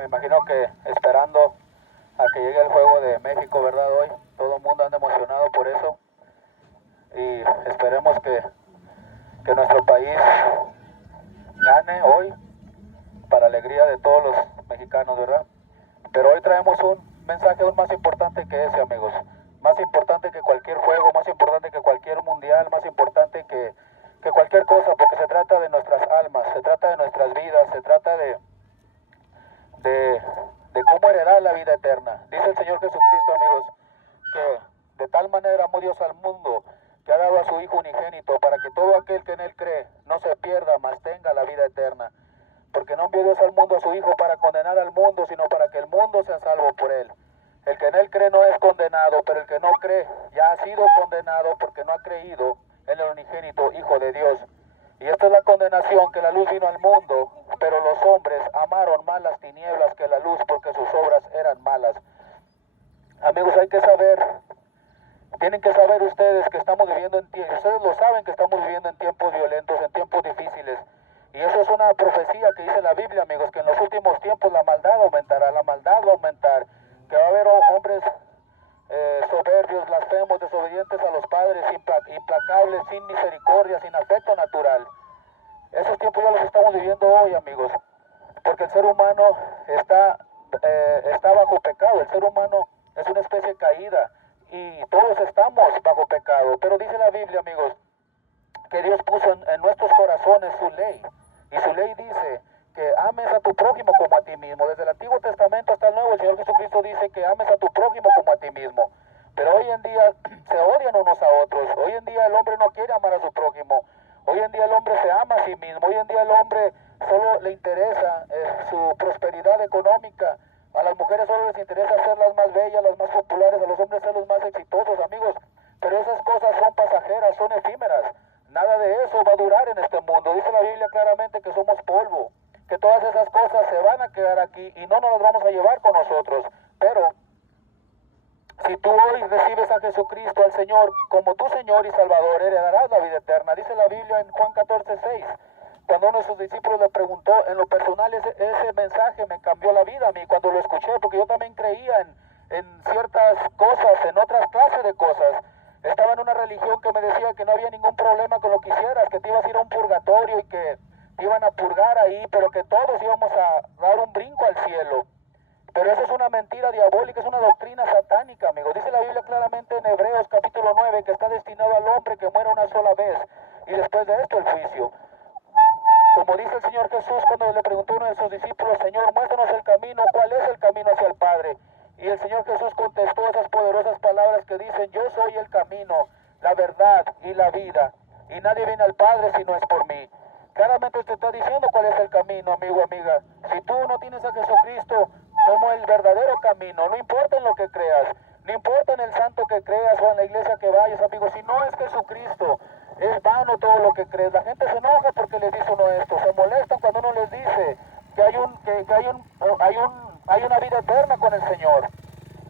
me imagino que esperando a que llegue el juego de México, ¿verdad? Hoy todo el mundo anda emocionado por eso y esperemos que nuestro país gane hoy para alegría de todos los mexicanos, ¿verdad? Pero hoy traemos un mensaje aún más importante que ese, amigos. Más importante que cualquier juego, más importante que cualquier mundial, más importante que cualquier cosa, porque se trata de nuestras almas, se trata de nuestras vidas, se trata de cómo heredar la vida eterna. Dice el Señor Jesucristo, amigos, que de tal manera amó Dios al mundo, que ha dado a su Hijo unigénito, para que todo aquel que en Él cree no se pierda, mas tenga la vida eterna. Porque no envió Dios al mundo a su Hijo para condenar al mundo, sino para que el mundo sea salvo por Él. El que en Él cree no es condenado, pero el que no cree ya ha sido condenado porque no ha creído en el unigénito Hijo de Dios. Y esta es la condenación, que la luz vino al mundo, pero los hombres amaron más las tinieblas que la luz, porque sus obras eran malas. Amigos, hay que saber, tienen que saber ustedes que estamos viviendo en tiempos, ustedes lo saben que estamos viviendo en tiempos violentos, en tiempos difíciles. Y eso es una profecía que dice la Biblia, amigos, que en los últimos tiempos la maldad aumentará, la maldad va a aumentar, que va a haber hombres soberbios, blasfemos, desobedientes a los padres, implacables, sin misericordia, sin afecto natural. Esos tiempos ya los estamos viviendo hoy, amigos, porque el ser humano está bajo pecado. El ser humano es una especie caída y todos estamos bajo pecado. Pero dice la Biblia, amigos, que Dios puso en nuestros corazones su ley. Y su ley dice que ames a tu prójimo como a ti mismo. Desde el Antiguo Testamento hasta el Nuevo, el Señor Jesucristo dice que ames a tu prójimo como a ti mismo. Pero hoy en día se odian unos a otros. Hoy en día el hombre no quiere amar a su prójimo. Hoy en día el hombre se ama a sí mismo. Hoy en día el hombre solo le interesa su prosperidad económica. A las mujeres solo les interesa ser las más bellas, las más populares. A los hombres ser los más exitosos, amigos. Pero esas cosas son pasajeras, son efímeras. Nada de eso va a durar en este mundo. Dice la Biblia claramente que somos polvo, que todas esas cosas se van a quedar aquí y no nos las vamos a llevar con nosotros. Pero si tú hoy recibes a Jesucristo, al Señor, como tu Señor y Salvador, heredarás la vida eterna. Dice la Biblia en Juan 14:6. Cuando uno de sus discípulos le preguntó, en lo personal ese mensaje me cambió la vida a mí cuando lo escuché, porque yo también creía en ciertas cosas, en otras clases de cosas. Estaba en una religión que me decía que no había ningún problema con lo que hicieras, que te ibas a ir a un purgatorio y que te iban a purgar ahí, pero que todos íbamos a dar un brinco al cielo. Pero eso es una mentira diabólica, es una doctrina satánica, amigos. Dice la Biblia claramente en Hebreos capítulo 9 que está destinado al hombre que muera una sola vez y después de esto el juicio. Como dice el Señor Jesús cuando le preguntó a uno de sus discípulos, Señor, muéstranos el camino, ¿cuál es el camino hacia el Padre? Y el Señor Jesús contestó esas poderosas palabras que dicen, yo soy el camino, la verdad y la vida, y nadie viene al Padre si no es por mí. Claramente te está diciendo cuál es el camino, amigo, amiga. Si tú no tienes a Jesucristo como el verdadero camino, no importa en lo que creas, no importa en el santo que creas o en la iglesia que vayas, amigo, si no es Jesucristo, es vano todo lo que crees. La gente se enoja porque les dice uno esto, se molestan cuando uno les dice que hay una vida eterna con el Señor.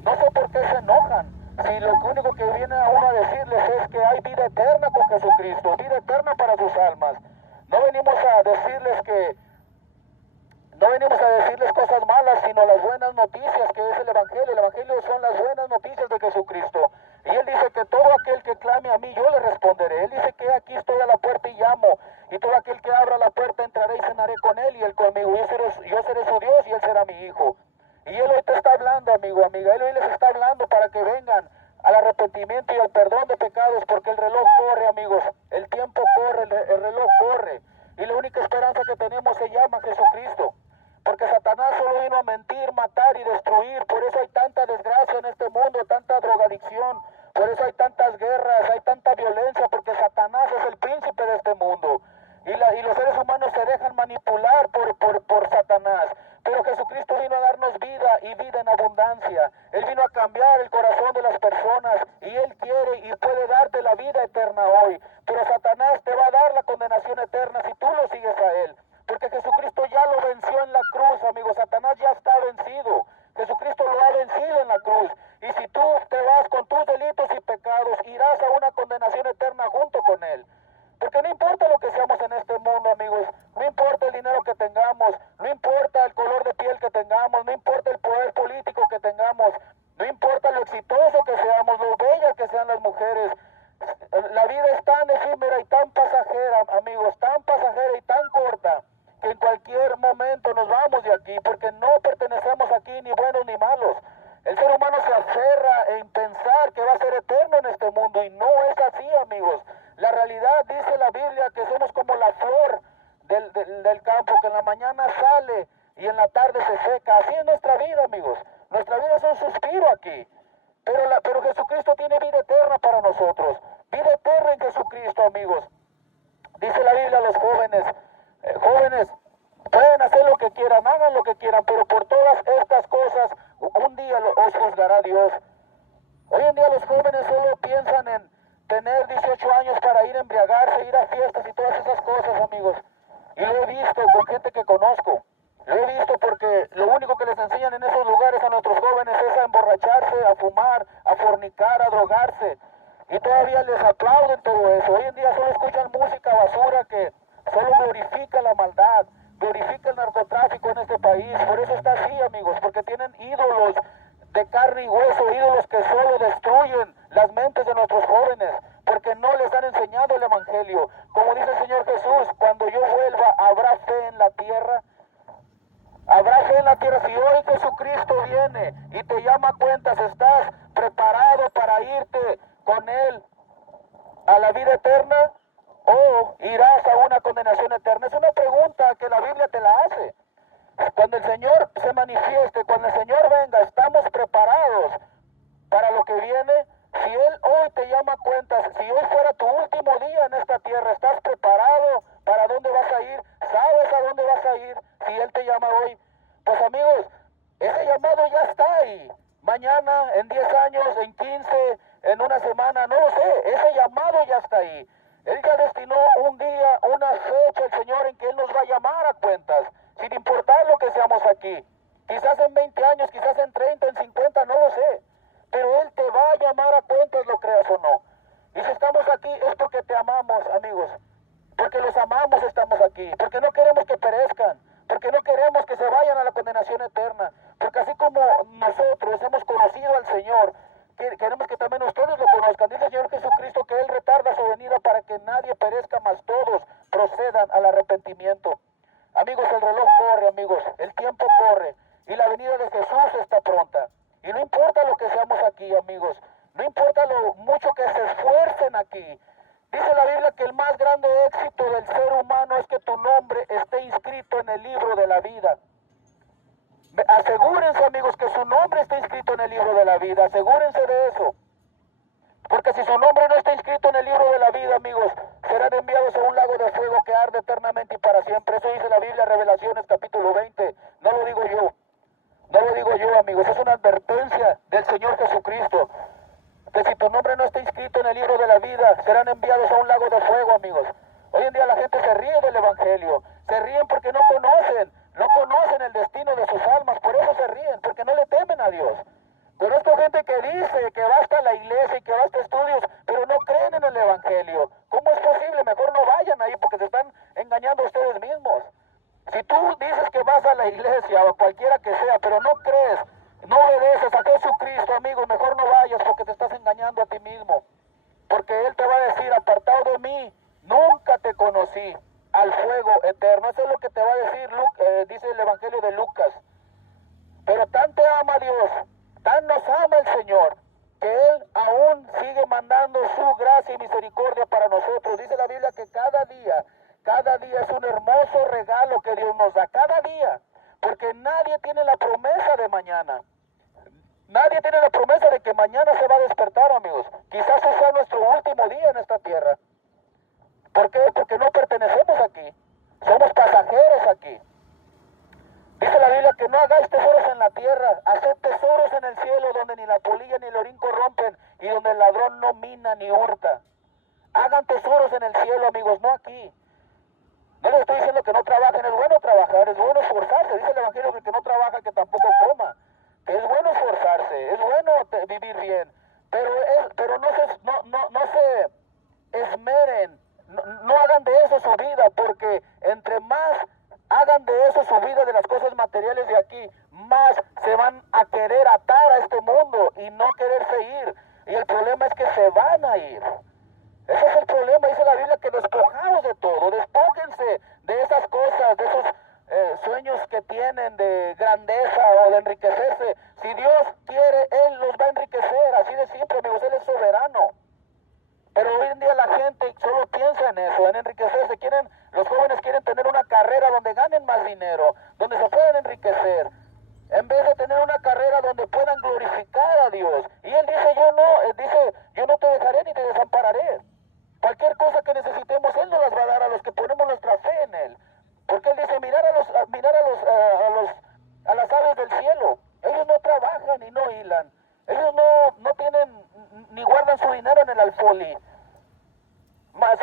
No sé por qué se enojan, si lo único que viene a uno a decirles es que hay vida eterna con Jesucristo, vida eterna para sus almas. No venimos a decirles cosas malas, sino las buenas noticias que es el Evangelio. El Evangelio son las buenas noticias de Jesucristo. Y Él dice que todo aquel que clame a mí, yo le responderé. Él dice que aquí estoy a la puerta y llamo. Y todo aquel que abra la puerta, entraré y cenaré con Él y Él conmigo. Yo seré su Dios y Él será mi hijo. Y Él hoy te está hablando, amigo, amiga. Él hoy les está hablando para que vengan al arrepentimiento y al perdón de pecados, porque el reloj corre, amigos. El tiempo corre, el reloj corre. Y la única esperanza que tenemos se llama Jesucristo. Porque Satanás solo vino a mentir, matar y destruir. Por eso hay tanta desgracia en este mundo, tanta drogadicción. Por eso hay tantas guerras, hay tanta violencia, porque Satanás es el príncipe de este mundo. Y los seres humanos se dejan manipular por Satanás. Pero Jesucristo vino a darnos vida y vida en abundancia. Él vino a cambiar el corazón de las personas y Él quiere y puede darte la vida eterna hoy. Pero Satanás te va a dar la condenación eterna si tú lo sigues a Él. Porque Jesucristo ya lo venció en la cruz, amigos. Satanás ya está vencido. Jesucristo lo ha vencido en la cruz. Y si tú te vas con tus delitos y pecados, irás a una condenación eterna junto con Él. Porque no importa lo que seamos en este mundo, amigos. No importa el dinero que tengamos. No importa el color de piel que tengamos. momento nos vamos de aquí, porque no pertenecemos aquí ni buenos ni malos. El ser humano se aferra en pensar que va a ser eterno en este mundo y no es así, amigos. La realidad dice la Biblia que somos como la flor del campo, que en la mañana sale y en la tarde se seca. Así es nuestra vida, amigos. Nuestra vida es un suspiro aquí. Pero Jesucristo tiene vida eterna para nosotros. Vida eterna en Jesucristo, amigos. Dice la Biblia a los jóvenes, jóvenes, pueden hacer lo que quieran, hagan lo que quieran, pero por todas estas cosas un día os juzgará Dios. Hoy en día los jóvenes solo piensan en tener 18 años para ir a embriagarse, ir a fiestas y todas esas cosas, amigos. Y lo he visto con gente que conozco. Lo he visto porque lo único que les enseñan en esos lugares a nuestros jóvenes es a emborracharse, a fumar, a fornicar, a drogarse. Y todavía les aplauden todo eso. Hoy en día solo escuchan música basura que solo glorifica la maldad, glorifica el narcotráfico en este país. Por eso está así, amigos, porque tienen ídolos de carne y hueso, ídolos que solo destruyen las mentes de nuestros jóvenes, porque no les han enseñado el Evangelio. Como dice el Señor Jesús, cuando yo vuelva, ¿habrá fe en la tierra? Habrá fe en la tierra. Si hoy Jesucristo viene y te llama a cuentas, ¿estás preparado para irte con Él a la vida eterna o irás a una condenación eterna? Es una pregunta que la Biblia te la hace. Cuando el Señor se manifieste, cuando el Señor venga, ¿estamos preparados para lo que viene? Si Él hoy te llama a cuentas, si hoy fuera tu último día en esta tierra, ¿estás preparado para dónde vas a ir? ¿Sabes a dónde vas a ir si Él te llama hoy? Pues amigos, ese llamado ya está ahí. Mañana, en 10 años, en 15, en una semana, no lo sé. Ese llamado ya está ahí. Él ya destinó un día, una fecha, el Señor, en que Él nos va a llamar a cuentas, sin importar lo que seamos aquí. Quizás en 20 años, quizás en 30, en 50, no lo sé. Pero Él te va a llamar a cuentas, lo creas o no. Y si estamos aquí es porque te amamos, amigos. Porque los amamos estamos aquí. Porque no queremos que perezcan. Porque no queremos que se vayan a la condenación eterna. Porque así como nosotros hemos conocido al Señor, queremos que también ustedes lo conozcan. Dice el Señor Jesucristo que Él retarda su venida para que nadie perezca, mas todos procedan al arrepentimiento. Amigos, el reloj corre, amigos. El tiempo corre. Y la venida de Jesús está pronta. Y no importa lo que seamos aquí, amigos. No importa lo mucho que se esfuercen aquí. Dice la Biblia que el más grande éxito del ser humano es que tu nombre esté inscrito en el libro de la vida. Asegúrense, amigos, que su nombre esté inscrito en el libro de la vida. Asegúrense de eso. Porque si su nombre no está inscrito en el libro de la vida, amigos, serán enviados a un lago de fuego que arde eternamente y para siempre. Eso dice la Biblia, Revelaciones capítulo 20. No lo digo yo. No lo digo yo, amigos. Es una advertencia del Señor Jesucristo. Que si tu nombre no está inscrito en el libro de la vida, serán enviados a un lago de fuego, amigos. Hoy en día la gente se ríe del Evangelio. Se ríen porque no conocen el destino de sus almas. Por eso se ríen, porque no le temen a Dios. Conozco gente que dice que va hasta la iglesia y que va hasta estudios, pero no creen en el Evangelio. ¿Cómo es posible? Mejor no vayan ahí porque se están engañando a ustedes mismos. Si tú dices que vas a la iglesia o cualquiera que sea, pero no crees, no obedeces a Jesucristo, amigo, mejor no vayas porque te estás engañando a ti mismo. Porque Él te va a decir, apartado de mí, nunca te conocí, al fuego eterno. Eso es lo que te va a decir, dice el Evangelio de Lucas. Pero tan te ama Dios, tan nos ama el Señor, que Él aún sigue mandando su gracia y misericordia para nosotros. Dice la Biblia que cada día es un hermoso regalo que Dios nos da, cada día. Porque nadie tiene la promesa de mañana. Nadie tiene la promesa de que mañana se va a despertar, amigos. Quizás ese sea nuestro último día en esta tierra. ¿Por qué? Porque no pertenecemos aquí. Somos pasajeros aquí. Dice la Biblia que no hagáis tesoros en la tierra, haced tesoros en el cielo donde ni la polilla ni el orín corrompen y donde el ladrón no mina ni hurta. Hagan tesoros en el cielo, amigos, no aquí. No les estoy diciendo que no trabajen, es bueno trabajar, es bueno esforzarse. Dice el Evangelio que el que no trabaja que tampoco coma. Que es bueno esforzarse, es bueno vivir bien. Pero no se esmeren, no hagan de eso su vida, porque entre más hagan de eso su vida, de las cosas materiales de aquí, más se van a querer atar a este mundo y no quererse ir. Y el problema es que se van a ir. Ese es el problema. Dice la Biblia que despojaos de todo, despójense de esas cosas, de esos sueños sueños que tienen de grandeza o de enriquecerse, si Dios quiere, Él los va a enriquecer, así de simple, amigos, Él es soberano. Pero hoy en día la gente solo piensa en eso, en enriquecerse. Los jóvenes quieren tener una carrera donde ganen más dinero, donde se puedan enriquecer, en vez de tener una carrera donde puedan glorificar a Dios. Y Él dice, yo no te dejaré ni te desampararé. Cualquier cosa que necesitemos, Él nos las va a dar a los que ponemos nuestra fe en Él. Porque Él dice, a las aves del cielo. Ellos no trabajan y no hilan. Ellos no tienen ni guardan su dinero en el alfolí. Mas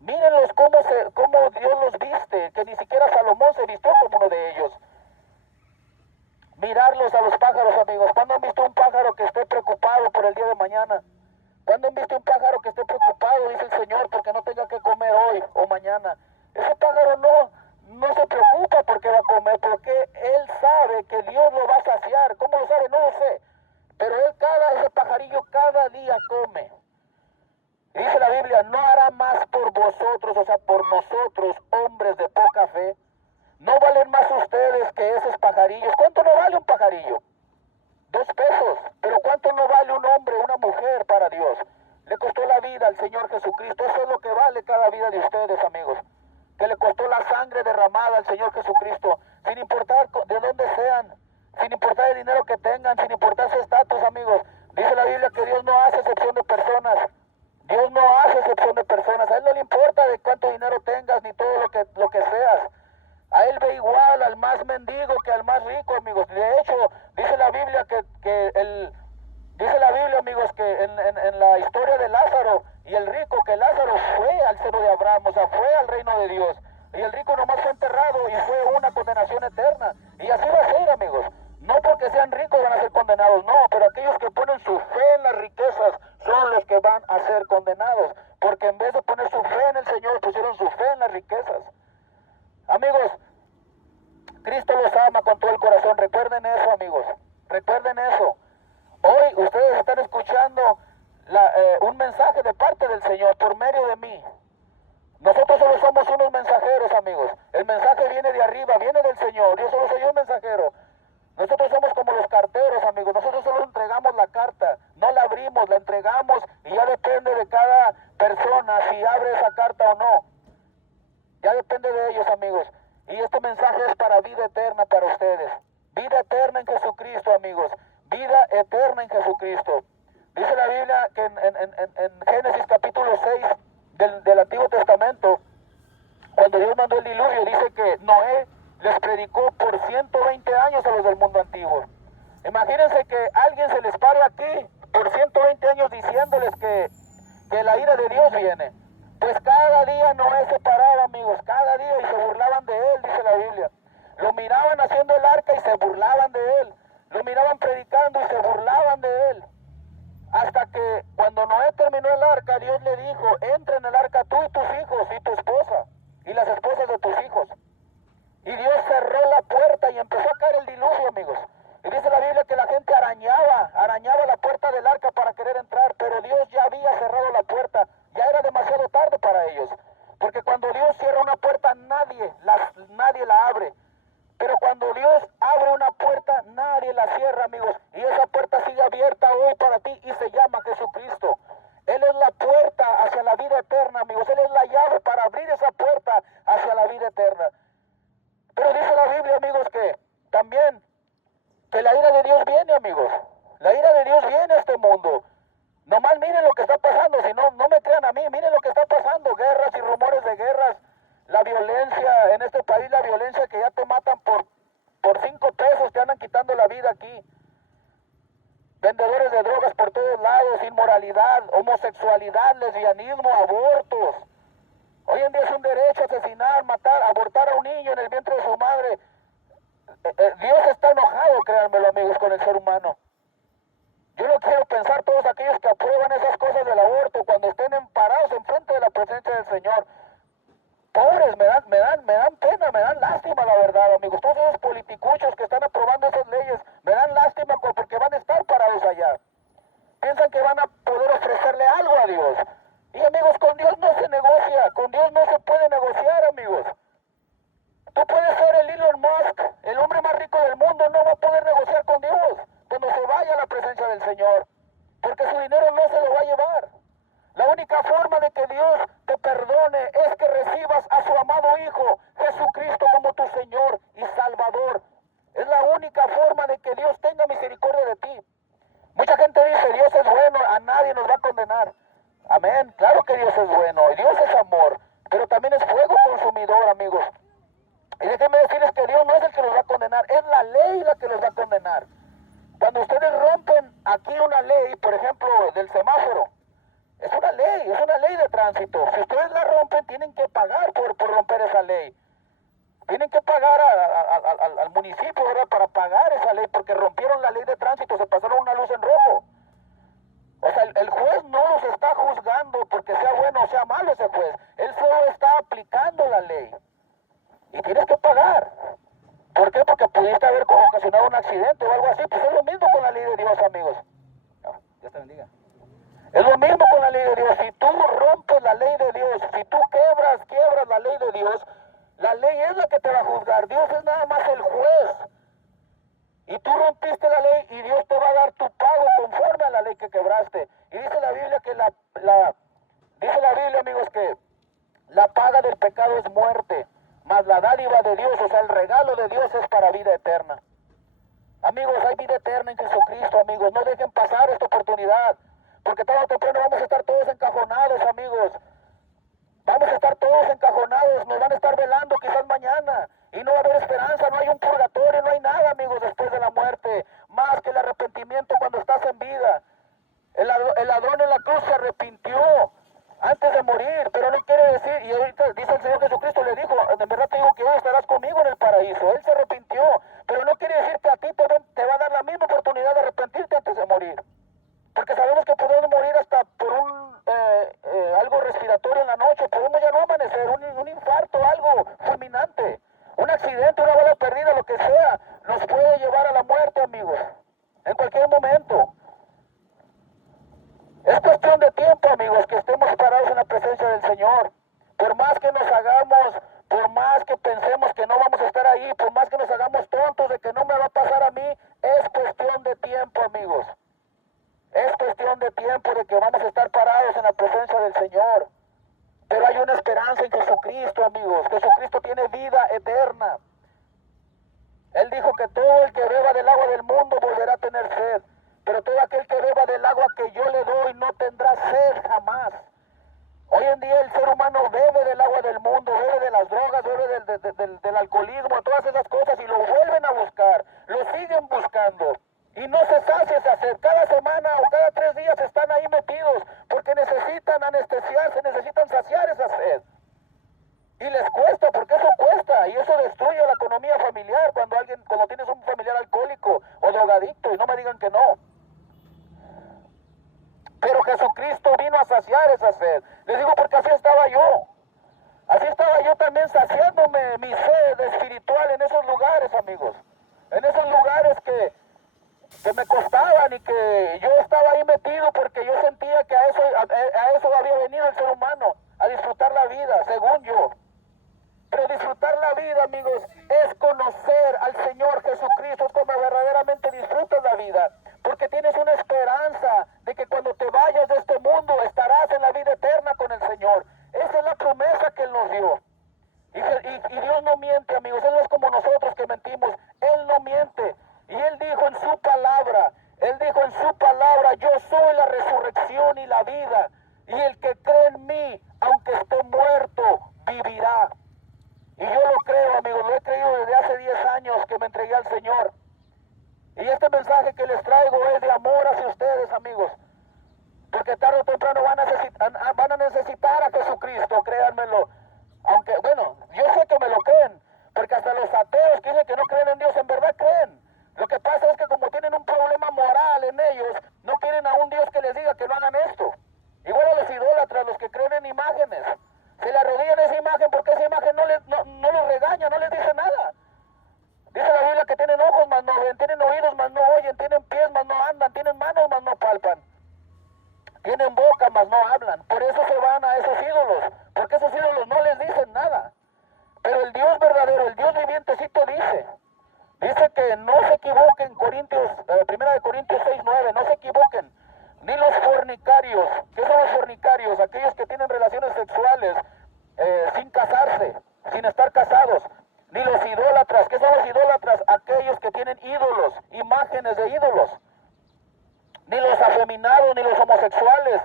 mírenlos cómo Dios los viste, que ni siquiera Salomón se vistió como uno de ellos. Mirarlos a los pájaros, amigos. ¿Cuándo han visto un pájaro que esté preocupado por el día de mañana? ¿Cuándo han visto un pájaro que esté preocupado, dice el Señor, porque no tenga que comer hoy o mañana? Ese pájaro no se preocupa porque va a comer, porque él sabe que Dios lo va a saciar. ¿Cómo lo sabe? No lo sé. Pero ese pajarillo cada día come. Y dice la Biblia, no hará más por vosotros, o sea, por nosotros, hombres de poca fe. No valen más ustedes que esos pajarillos. ¿Cuánto no vale un pajarillo? 2 pesos. Pero ¿cuánto no vale un hombre, una mujer para Dios? Le costó la vida al Señor Jesucristo. Eso es lo que vale cada vida de ustedes, amigos. Que le costó la sangre derramada al Señor Jesucristo. Sin importar de dónde sean, sin importar el dinero que tengan, sin importar su estatus, amigos. Dice la Biblia que Dios no hace excepción de personas. Dios no hace excepción de personas. A Él no le importa de cuánto dinero tengas ni todo lo que seas. A Él ve igual al más mendigo que al más rico, amigos. De hecho, dice la Biblia amigos, que en la historia de Lázaro y el rico, que Lázaro fue al seno de Abraham, o sea, fue al reino de Dios. Y el rico nomás fue enterrado y fue una condenación eterna. Y así va a ser, amigos. No porque sean ricos van a ser condenados, no, pero aquellos que ponen su fe en las riquezas son los que van a ser condenados. Porque en vez de poner su fe en el Señor, pusieron su fe en las riquezas. Amigos, Cristo los ama con todo el corazón. Recuerden eso, amigos. Recuerden eso. Hoy ustedes están escuchando un mensaje de parte del Señor por medio de mí. Nosotros solo somos unos mensajeros, amigos. El mensaje viene de arriba, viene del Señor. Yo solo soy un mensajero. Nosotros somos como los carteros, amigos. Nosotros solo entregamos la carta. No la abrimos, la entregamos y ya depende de cada persona si abre esa carta o no. Ya depende de ellos, amigos. Y este mensaje es para vida eterna para ustedes. Vida eterna en Jesucristo, amigos. Vida eterna en Jesucristo. Dice la Biblia que en Génesis capítulo 6 del Antiguo Testamento, cuando Dios mandó el diluvio, dice que Noé les predicó por 120 años a los del mundo antiguo. Imagínense que alguien se les pare aquí por 120 años diciéndoles que la ira de Dios viene. Pues cada día Noé se paraba, amigos, cada día, y se burlaban de él, dice la Biblia. Lo miraban haciendo el arca y se burlaban de él. Lo miraban predicando y se burlaban de él. Hasta que cuando Noé terminó el arca, Dios le dijo, entra en el arca tú y tus hijos y tu esposa y las esposas de tus hijos. Y Dios cerró la puerta y empezó a caer el diluvio, amigos. Y dice la Biblia que la gente arañaba la puerta del arca para querer entrar, pero Dios ya había cerrado la puerta. Ya era demasiado tarde para ellos. Porque cuando Dios cierra una puerta, nadie la abre. Pero cuando Dios abre una puerta, nadie la cierra, amigos. Y esa puerta sigue abierta hoy para ti y se llama Jesucristo. Él es la puerta hacia la vida eterna, amigos. Él es la llave para abrir esa puerta hacia la vida eterna. Pero dice la Biblia, amigos, que también que la ira de Dios viene, amigos. La ira de Dios viene a este mundo. Nomás miren lo que está pasando. Si no me crean a mí, miren lo que está pasando. Guerras y rumores de guerras. La violencia en este país, la violencia que ya te matan por 5 pesos, te andan quitando la vida aquí. Vendedores de drogas por todos lados, inmoralidad, homosexualidad, lesbianismo, abortos. Hoy en día es un derecho asesinar, matar, abortar a un niño en el vientre de su madre. Dios está enojado, créanmelo, amigos, con el ser humano. Yo no quiero pensar todos aquellos que aprueban esas cosas del aborto cuando estén parados enfrente de la presencia del Señor. Pobres, me dan pena, me dan lástima, la verdad, amigos. Todos esos politicuchos que están aprobando esas leyes, me dan lástima porque van a estar parados allá. Piensan que van a poder ofrecerle algo a Dios. Y amigos, con Dios no se negocia, con Dios no se puede negociar, amigos. Tú puedes ser el Elon Musk, única forma de que Dios tenga misericordia de ti. Mucha gente dice, Dios es bueno, a nadie nos va a condenar. Amén, claro que Dios es bueno, y Dios es amor, pero también es fuego consumidor, amigos. Y déjenme decirles que Dios no es el que los va a condenar, es la ley la que los va a condenar. Cuando ustedes rompen aquí una ley, por ejemplo, del semáforo, es una ley de tránsito. Si ustedes la rompen, tienen que pagar por romper esa ley. Tienen que pagar al municipio, ¿verdad? Para pagar esa ley, porque rompieron la ley de tránsito, se pasaron una luz en rojo. O sea, el juez no los está juzgando porque sea bueno o sea malo ese juez. Él solo está aplicando la ley. Y tienes que pagar. ¿Por qué? Porque pudiste haber ocasionado un accidente o algo así. Pues es lo mismo con la ley de Dios, amigos. Dios te bendiga. Es lo mismo con la ley de Dios. Si tú rompes la ley de Dios, si tú quiebras la ley de Dios, la ley es la que te va a juzgar. Dios es nada más el juez. Y tú rompiste la ley y Dios te va a dar tu pago conforme a la ley que quebraste. Y dice la Biblia que dice la Biblia, amigos, que la paga del pecado es muerte, mas la dádiva de Dios, o sea, el regalo de Dios es para vida eterna. Amigos, hay vida eterna en Jesucristo, amigos. No dejen pasar esta oportunidad, porque tarde o temprano vamos a estar todos encajonados, amigos. Vamos a estar todos encajonados, nos van a estar velando quizás mañana. Y no va a haber esperanza, no hay un purgatorio, no hay nada, amigos, después de la muerte. Más que el arrepentimiento cuando estás en vida. El ladrón en la cruz se arrepintió antes de morir, pero no quiere decir, y ahorita dice el Señor Jesucristo, le dijo, de verdad te digo que hoy estarás conmigo en el paraíso. Él se arrepintió, pero no quiere decir que a ti te va a dar la misma oportunidad de arrepentirte antes de morir. Porque sabemos que podemos morir hasta por algo respiratorio en la noche, podemos ya no amanecer, un infarto, algo fulminante, un accidente, una bala perdida, lo que sea, nos puede llevar a la muerte, amigos, en cualquier momento. Es cuestión de tiempo, amigos, que estemos parados en la presencia del Señor. Por más que nos hagamos, por más que pensemos que no vamos a estar ahí, por más que nos hagamos tontos de que no me va a pasar a mí, es cuestión de tiempo, amigos. Es cuestión de tiempo de que vamos a estar parados en la presencia del Señor. Pero hay una esperanza en Jesucristo, amigos. Jesucristo tiene vida eterna. Él dijo que todo el que beba del agua del mundo volverá a tener sed. Pero todo aquel que beba del agua que yo le doy no tendrá sed jamás. Hoy en día el ser humano bebe del agua del mundo, bebe de las drogas, bebe del alcoholismo, todas esas cosas y lo vuelven a buscar. Lo siguen buscando. Y no se sacia esa sed. Cada semana o cada 3 días están ahí metidos porque necesitan anestesiarse, necesitan saciar esa sed. Y les cuesta, porque eso cuesta, y eso destruye la economía familiar cuando tienes un familiar alcohólico o drogadicto, y no me digan que no. Pero Jesucristo vino a saciar esa sed. Les digo porque así estaba yo. Así estaba yo también saciándome mi sed espiritual en esos lugares, amigos. En esos lugares que me costaban y que yo estaba ahí metido porque yo sentía que a eso había venido el ser humano, a disfrutar la vida, según yo. Pero disfrutar la vida, amigos, es conocer al Señor Jesucristo, es como verdaderamente disfrutas la vida, porque tienes una esperanza de que cuando te vayas de este mundo estarás en la vida eterna con el Señor. Esa es la promesa que Él nos dio. Y Dios no miente, amigos, Él no es como nosotros que mentimos, Él no miente. Y Él dijo en su palabra, yo soy la resurrección y la vida, y el que cree en mí, aunque esté muerto, vivirá. Y yo lo creo, amigos, lo he creído desde hace 10 años que me entregué al Señor. Y este mensaje que les traigo es de amor hacia ustedes, amigos. Porque tarde o temprano van a necesitar a Jesucristo, créanmelo. Aunque, bueno, yo sé que me lo creen, porque hasta los ateos que dicen que no creen en Dios, en verdad creen. Lo que pasa es que como tienen un problema moral en ellos, no quieren a un Dios que les diga que no hagan esto. Igual a los idólatras, los que creen en imágenes. Se le arrodillan a esa imagen porque esa imagen no los regaña, no les dice nada. Dice la Biblia que tienen ojos mas no ven, tienen oídos mas no oyen, tienen pies mas no andan, tienen manos mas no palpan. Tienen boca mas no hablan. Por eso se van a esos ídolos, porque esos ídolos no les dicen nada. Pero el Dios verdadero, el Dios vivientecito dice que no se equivoquen, 1 de Corintios 6:9, no se equivoquen, ni los fornicarios. ¿Qué son los fornicarios? Aquellos que tienen relaciones sexuales sin casarse, sin estar casados. ni los idólatras. ¿Qué son los idólatras? Aquellos que tienen ídolos, imágenes de ídolos. Ni los afeminados, ni los homosexuales,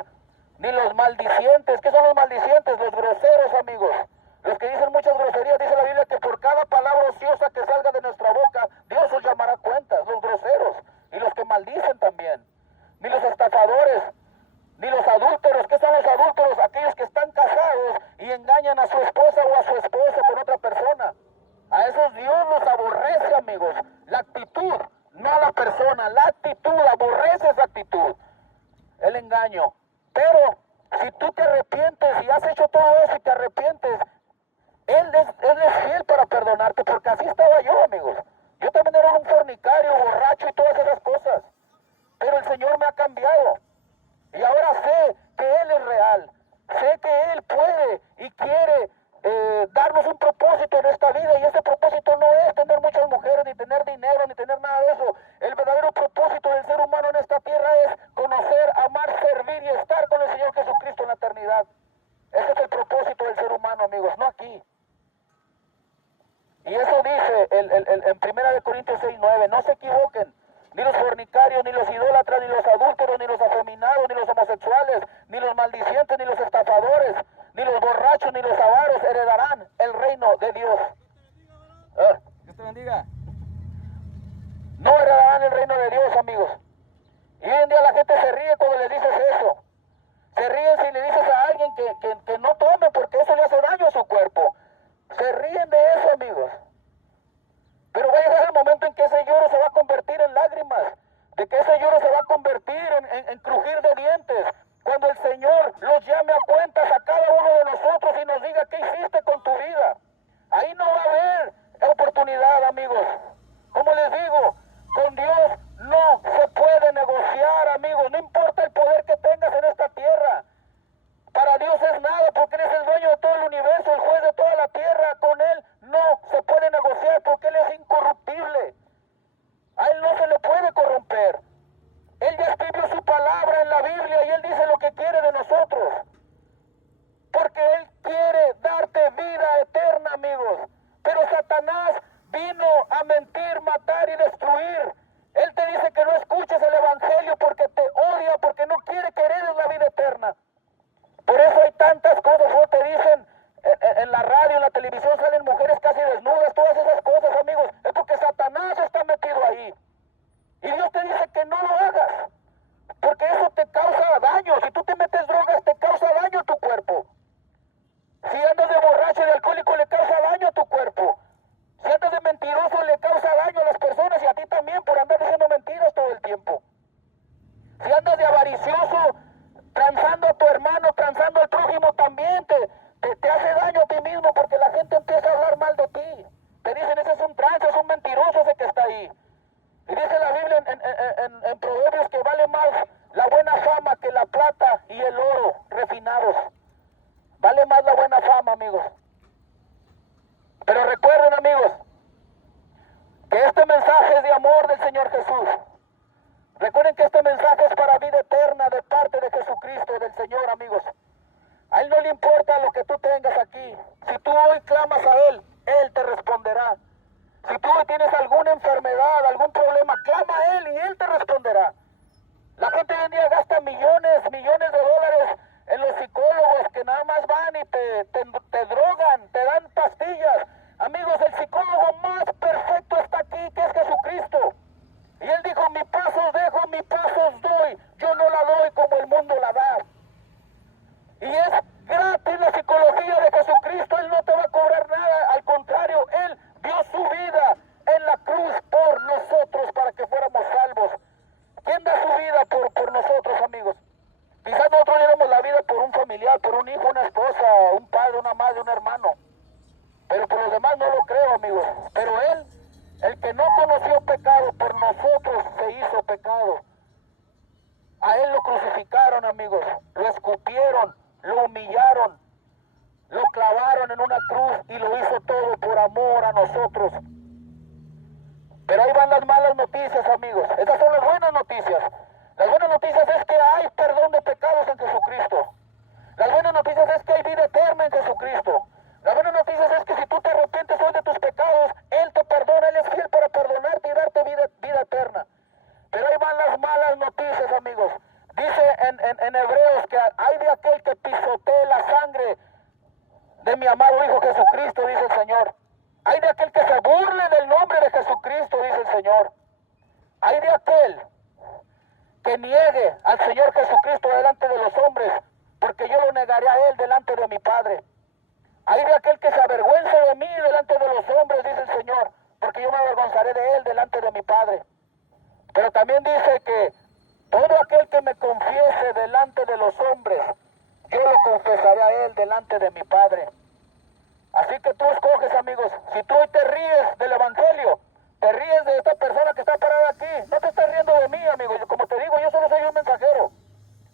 ni los maldicientes. ¿Qué son los maldicientes? Los groseros, amigos. Los que dicen muchas groserías. Dice la Biblia que por cada palabra ociosa que salga de nuestra boca, Dios os llamará cuentas. Los groseros y los que maldicen también. Ni los estafadores, ni los adúlteros. ¿Qué son los adúlteros? Aquellos que están casados y engañan a su esposa o a su esposo con otra persona. A esos Dios los aborrece, amigos. La actitud, no a la persona, la actitud, aborrece esa actitud. El engaño. Pero si tú te arrepientes y has hecho todo eso y te arrepientes, Él es fiel para perdonarte, porque así estaba yo, amigos. Yo también era un fornicario, borracho y todas esas cosas. Pero el Señor me ha cambiado. Y ahora sé que Él es real. Sé que Él puede y quiere darnos un propósito en esta vida. Y ese propósito no es tener muchas mujeres, ni tener dinero, ni tener nada de eso. El verdadero propósito del ser humano en esta tierra es conocer, amar, servir y estar con el Señor Jesucristo en la eternidad. Ese es el propósito del ser humano, amigos, no aquí. Y eso dice en 1 Corintios 6:9. No se equivoquen. Ni los fornicarios, ni los idólatras, ni los adúlteros, ni los afeminados, ni los homosexuales, ni los maldicientes, ni los estafadores, ni los borrachos, ni los avaros heredarán el reino de Dios. Dios te bendiga. No heredarán el reino de Dios, amigos. Y hoy en día la gente se ríe cuando les dices eso. Se ríen si le dices a alguien que no tome porque eso le hace daño a su cuerpo. Se ríen de eso, amigos. Pero va a llegar el momento en que ese lloro se va a convertir en lágrimas, de que ese lloro se va a convertir en crujir de dientes, cuando el Señor los llame a cuentas a cada uno de nosotros y nos diga qué hiciste con tu vida. Ahí no va a haber oportunidad, amigos. Como les digo, con Dios no se puede negociar, amigos, no importa el poder que tengas en esta tierra. Para Dios es nada, porque Él es el dueño de todo el universo, el juez de toda la tierra. Con Él no se puede negociar porque Él es incorruptible. A Él no se le puede corromper. Él ya escribió su palabra en la Biblia y Él dice lo que quiere de nosotros. Porque Él quiere darte vida eterna, amigos. Pero Satanás vino a mentir, matar y destruir. Él te dice que no escuches el evangelio porque te odia, porque no quiere que heredes la vida eterna. Por eso hay tantas cosas, ¿no? Te dicen en la radio, en la televisión salen mujeres casi desnudas, todas esas cosas, amigos. Es porque Satanás está metido ahí. Y Dios te dice que no lo hagas, porque eso te causa daño. Si tú te metes drogas, te causa daño a tu cuerpo. Si andas de borracho y de alcohólico, le causa daño a tu cuerpo. Si andas de mentiroso, le causa daño a las personas y a ti también por andar diciendo mentiras todo el tiempo. Si andas de avaricioso, transando a tu hermano, transando al prójimo, también te hace daño a ti mismo, porque la gente empieza a hablar mal de ti. Te dicen, ese es un trance, es un mentiroso ese que está ahí. Y dice la Biblia en Proverbios que vale más la buena fama que la plata y el oro refinados. Vale más la buena fama, amigos. Pero recuerden, amigos, que este mensaje es de amor del Señor Jesús. Recuerden que este mensaje es para vida eterna de parte de Jesucristo, del Señor, amigos. A Él no le importa lo que tú tengas aquí. Si tú hoy clamas a Él, Él te responderá. Si tú hoy tienes alguna enfermedad, algún problema, clama a Él y Él te responderá. La gente hoy en día gasta millones de dólares en los psicólogos que nada más van y te drogan, te dan pastillas. Amigos, el psicólogo más perfecto está aquí, que es Jesucristo. Y Él dijo, mi paz os dejo, mi paz os doy. Yo no la doy como el mundo la da. Y es gratis la psicología de Jesucristo. Él no te va a cobrar nada. Al contrario, Él dio su vida en la cruz por nosotros para que fuéramos salvos. ¿Quién da su vida por nosotros, amigos? Quizás nosotros diéramos la vida por un familiar, por un hijo, una esposa, un padre, una madre, un hermano. Pero por los demás no lo creo, amigos. Pero Él, el que no conoció pecado, por nosotros se hizo pecado. A Él lo crucificaron, amigos. Lo escupieron, lo humillaron, lo clavaron en una cruz y lo hizo todo por amor a nosotros. Pero ahí van las malas noticias, amigos. Estas son las buenas noticias. Las buenas noticias es que hay perdón de pecados en Jesucristo. Las buenas noticias es que hay vida eterna en Jesucristo. La buena noticia es que si tú te arrepientes hoy de tus pecados, Él te perdona, Él es fiel para perdonarte y darte vida eterna. Pero ahí van las malas noticias, amigos. Dice en Hebreos que hay de aquel que pisotee la sangre de mi amado Hijo Jesucristo, dice el Señor. Hay de aquel que se burle del nombre de Jesucristo, dice el Señor. Hay de aquel que niegue al Señor Jesucristo delante de los hombres, porque yo lo negaré a Él delante de mi Padre. Hay de aquel que se avergüence de mí delante de los hombres, dice el Señor, porque yo me avergonzaré de Él delante de mi Padre. Pero también dice que todo aquel que me confiese delante de los hombres, yo lo confesaré a Él delante de mi Padre. Así que tú escoges, amigos. Si tú hoy te ríes del Evangelio, te ríes de esta persona que está parada aquí, no te estás riendo de mí, amigo. Como te digo, yo solo soy un mensajero.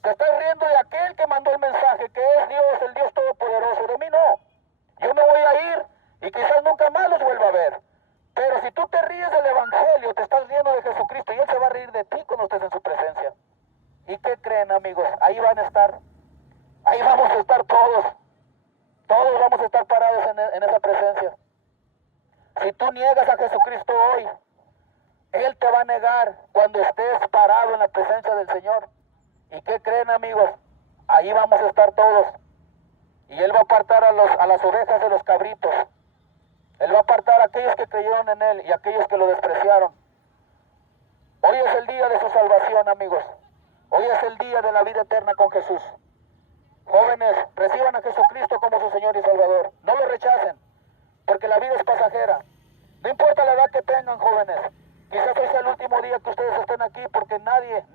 Te estás riendo de aquel que mandó el mensaje, que es Dios, el Dios Todopoderoso. De mí no. Yo me voy a ir y quizás nunca más los vuelva a ver. Pero si tú te ríes del Evangelio, te estás riendo de Jesucristo y Él se va a reír de ti cuando estés en su presencia. ¿Y qué creen, amigos? Ahí van a estar. Ahí vamos a estar todos. Todos vamos a estar parados en esa presencia. Si tú niegas a Jesucristo hoy, Él te va a negar cuando estés parado en la presencia del Señor. ¿Y qué creen, amigos? Ahí vamos a estar todos. Y Él va a apartar a las ovejas de los cabritos. Él va a apartar a aquellos que creyeron en Él y a aquellos que lo despreciaron. Hoy es el día de su salvación, amigos. Hoy es el día de la vida eterna con Jesús. Jóvenes, reciban a Jesucristo como su Señor y Salvador. No lo rechacen, porque la vida es pasajera. No importa la edad que tengan, jóvenes. Quizás hoy sea el último día que ustedes estén aquí, porque nadie,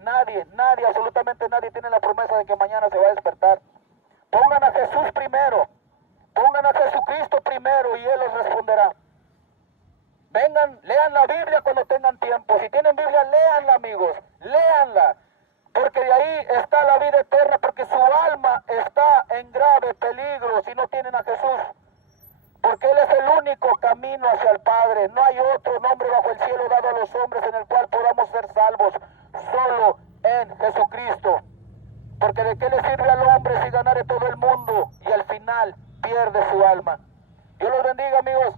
absolutamente nadie tiene la promesa de que mañana se va a despertar. Pongan a Jesús primero. Pongan a Jesucristo primero y Él los responderá. Vengan, lean la Biblia cuando tengan tiempo. Si tienen Biblia, léanla, amigos. Léanla. Porque de ahí está la vida eterna, porque su alma está en grave peligro si no tienen a Jesús. Porque Él es el único camino hacia el Padre. No hay otro nombre bajo el cielo dado a los hombres en el cual podamos ser salvos. Solo en Jesucristo. Porque de qué le sirve al hombre si ganare todo el mundo y al final pierde su alma. Dios los bendiga, amigos.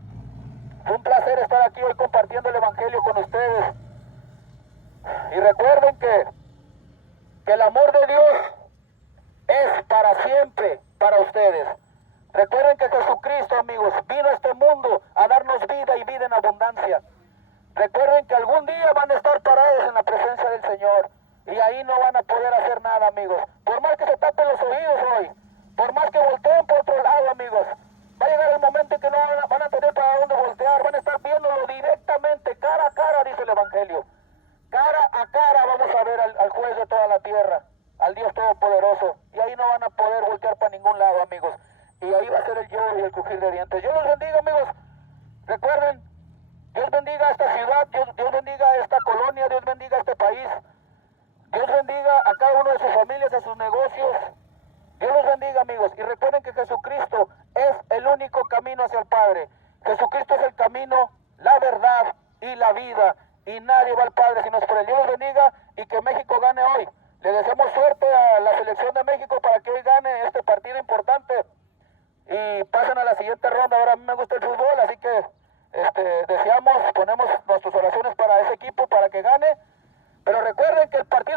Fue un placer estar aquí hoy compartiendo el Evangelio con ustedes. Y recuerden que el amor de Dios es para siempre para ustedes. Recuerden que Jesucristo, amigos, vino a este mundo a darnos vida y vida en abundancia. Recuerden que algún día van a estar parados en la presencia del Señor y ahí no van a poder hacer nada, amigos. Por más que se tapen los oídos hoy, por más que volteen por otro lado, amigos, va a llegar el momento en que no van a tener para dónde voltear, van a estar viéndolo directamente, cara a cara, dice el Evangelio. Cara a cara vamos a ver al juez de toda la tierra, al Dios Todopoderoso, y ahí no van a poder voltear para ningún lado, amigos. Y ahí va a ser el lloro y el crujir de dientes. Dios los bendiga, amigos. Recuerden, Dios bendiga a esta ciudad, Dios bendiga a esta colonia, Dios bendiga a este país. Dios bendiga a cada uno de sus familias, a sus negocios. Dios los bendiga, amigos. Y recuerden que Jesucristo es el único camino hacia el Padre. Jesucristo es el camino, la verdad y la vida. Y nadie va al Padre si no es por Él. Dios los bendiga y que México gane hoy. Le deseamos suerte a la selección de México para que hoy gane este partido importante. Y pasen a la siguiente ronda. Ahora a mí me gusta el fútbol, así que ponemos nuestras oraciones para ese equipo para que gane. Pero recuerden que el partido